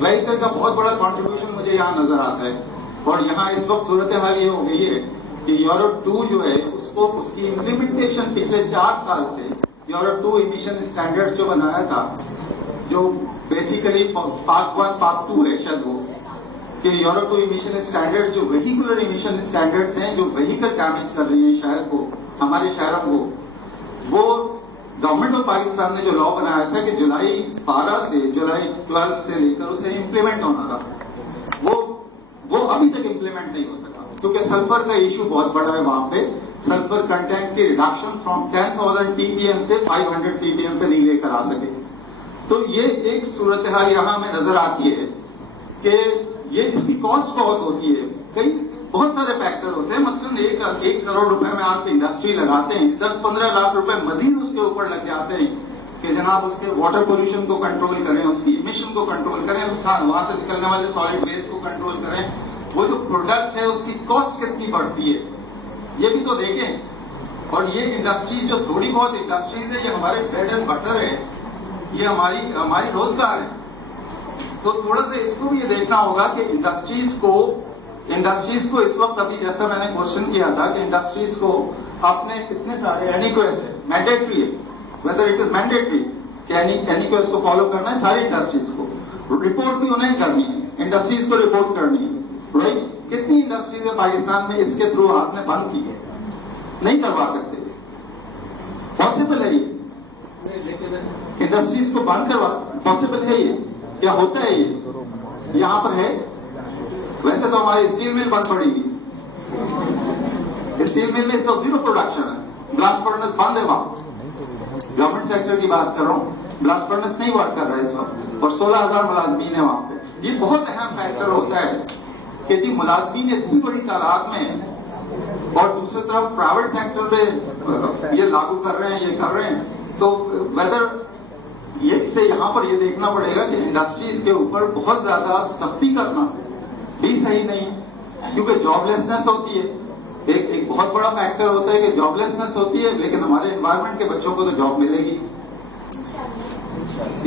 Vehicle का बहुत बड़ा कंट्रीब्यूशन मुझे यहाँ नजर आता है। और यहाँ इस वक्त सूरत हाल ये हो गई है कि यूरो 2 जो है उसको उसकी इम्प्लीमेंटेशन पिछले 4 साल से यूरो 2 इमिशन स्टैंडर्ड्स जो बनाया था, जो बेसिकली पार्ट 1 पार्ट 2 है शायद वो, कि यूरो 2 इमिशन स्टैंडर्ड्स जो वेहिकुलर इमिशन स्टैंडर्ड्स हैं जो वेहिकल डैमेज कर रही है शहर को, हमारे शहरों को, वो गवर्नमेंट ऑफ पाकिस्तान ने जो लॉ बनाया था कि जुलाई 12 से जुलाई 12 से लेकर उसे इम्प्लीमेंट होना था, वो अभी तक इम्प्लीमेंट नहीं हो सका क्योंकि सल्फर का इशू बहुत बड़ा है वहां पे। सल्फर कंटेंट की रिडक्शन फ्रॉम 10,000 ppm से 500 ppm पे नहीं लेकर आ सके। तो ये एक सूरत हाल यहां में नजर आती है कि ये इसकी कॉस्ट बहुत होती है, कई बहुत सारे फैक्टर होते हैं। मसलन 1 करोड़ रुपए में आप इंडस्ट्री लगाते हैं, 10-15 लाख रुपए मजीद उसके ऊपर लग जाते हैं कि जनाब उसके वाटर पोल्यूशन को कंट्रोल करें, उसकी इमिशन को कंट्रोल करें, वहां से निकलने वाले सॉलिड वेस्ट को कंट्रोल करें। वो जो प्रोडक्ट है उसकी कॉस्ट कितनी बढ़ती है ये भी तो देखें। और ये इंडस्ट्री जो थोड़ी बहुत इंडस्ट्रीज है ये हमारे ब्रेड एंड बटर है, ये हमारी रोजगार है। तो थोड़ा सा इसको भी ये देखना होगा कि इंडस्ट्रीज को इस वक्त अभी जैसा मैंने क्वेश्चन किया था कि इंडस्ट्रीज को आपने कितने सारे एनिक्वेस है, मैंडेटरी है, वेदर इट इज मैंडेटरी कि एनिक्वेस को फॉलो करना है सारी इंडस्ट्रीज को, रिपोर्ट भी उन्हें करनी है, इंडस्ट्रीज को रिपोर्ट करनी है, राइट। कितनी इंडस्ट्रीज है पाकिस्तान में इसके थ्रू आपने बंद की है, नहीं करवा सकते, पॉसिबल है ये, इंडस्ट्रीज को बंद करवा पॉसिबल है ये, क्या होता है ये यहां पर है। वैसे तो हमारी स्टील मिल बंद पड़ेगी, स्टील मिल में इस वक्त 0 प्रोडक्शन है, ब्लास्ट फर्नेस बंद है वहां, गवर्नमेंट सेक्टर की बात कर रहा हूं, ब्लास्ट फर्नेस नहीं वर्क कर रहा है इस वक्त, और 16,000 मुलाजमीन है वहां पे। ये बहुत अहम फैक्टर होता है कि जी मुलाजमीन इतनी बड़ी तादाद में है और दूसरी तरफ प्राइवेट सेक्टर में ये लागू कर रहे हैं, ये कर रहे हैं, तो वेदर ये से यहां पर ये देखना पड़ेगा कि इंडस्ट्रीज के ऊपर बहुत ज्यादा सख्ती करना भी सही नहीं है क्योंकि जॉबलेसनेस होती है, एक बहुत बड़ा फैक्टर होता है कि जॉबलेसनेस होती है, लेकिन हमारे एनवायरमेंट के बच्चों को तो जॉब मिलेगी।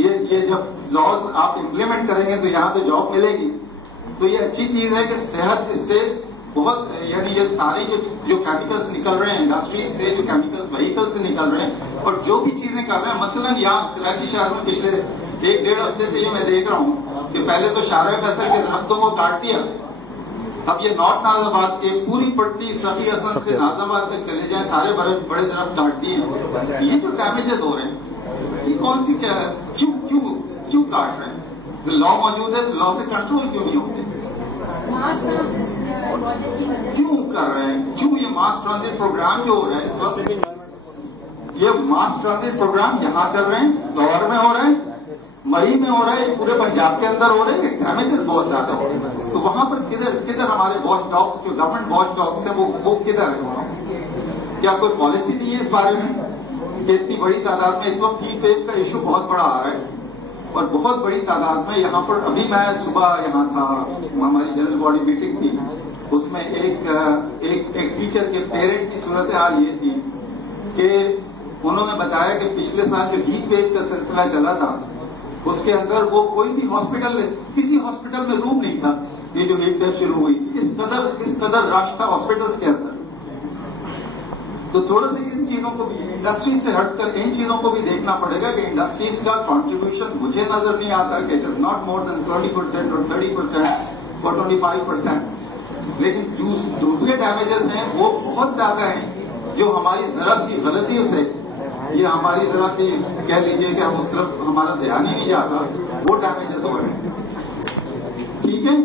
ये जब लॉज आप इम्प्लीमेंट करेंगे तो यहां पे जॉब मिलेगी, तो ये अच्छी चीज है कि सेहत इससे बहुत, यानी ये सारे जो केमिकल्स निकल रहे हैं इंडस्ट्रीज से, जो केमिकल्स व्हीकल से निकल रहे हैं और जो भी चीजें कर रहे हैं, मसलन यहाँ कराची शहर में पिछले 1-1.5 हफ्ते से ये मैं देख रहा हूँ कि पहले तो शाहरा फैसल के दरख्तों को काट दिया, अब ये नॉर्थ नाजाबाद के पूरी पट्टी सफी हसन से नाजाबाद तक चले जाए, सारे बड़े दरख्त काट दिए हैं। ये जो डैमेजेस हो रहे हैं ये कौन सी क्या है, क्यों काट रहे हैं? लॉ मौजूद है तो लॉ से कंट्रोल क्यों नहीं होते, क्यों कर रहे हैं, क्यों ये मास ट्रांजिट प्रोग्राम जो हो रहा है इस वक्त, ये मास ट्रांजिट प्रोग्राम यहाँ कर रहे हैं, दौर में हो रहे हैं, मरी में हो रहा है, पूरे पंजाब के अंदर हो रहे हैं, डैमेजेस बहुत ज्यादा हो रहे हैं। तो वहां पर किधर हमारे वॉच डॉग्स, जो गवर्नमेंट वॉच डॉग्स है वो किधर है? क्या कोई पॉलिसी नहीं है इस बारे में कि इतनी बड़ी तादाद में इस वक्त हीट वेव का इशू बहुत बड़ा आ रहा है और बहुत बड़ी तादाद में यहाँ पर, अभी मैं सुबह यहाँ था, हमारी जनरल बॉडी मीटिंग थी, उसमें एक टीचर के पेरेंट की सूरत हाल ये थी कि उन्होंने बताया कि पिछले साल जो हीट वेव का सिलसिला चला था उसके अंदर वो कोई भी किसी हॉस्पिटल में रूम नहीं था, ये जो हीट वेव शुरू हुई इस कदर रश था हॉस्पिटल्स के अंदर। तो थोड़ा सा इन चीजों को भी, इंडस्ट्रीज से हटकर इन चीजों को भी देखना पड़ेगा कि इंडस्ट्रीज का कंट्रीब्यूशन मुझे नजर नहीं आता कि it is not more than 20% और 30% और 25%, लेकिन दूसरे डैमेजेस हैं वो बहुत ज्यादा हैं जो हमारी जरा सी गलतियों से, ये हमारी जरा सी कह लीजिए कि हम उस तरफ हमारा ध्यान ही नहीं जाता, वो डैमेजेस हो रहे हैं। ठीक है।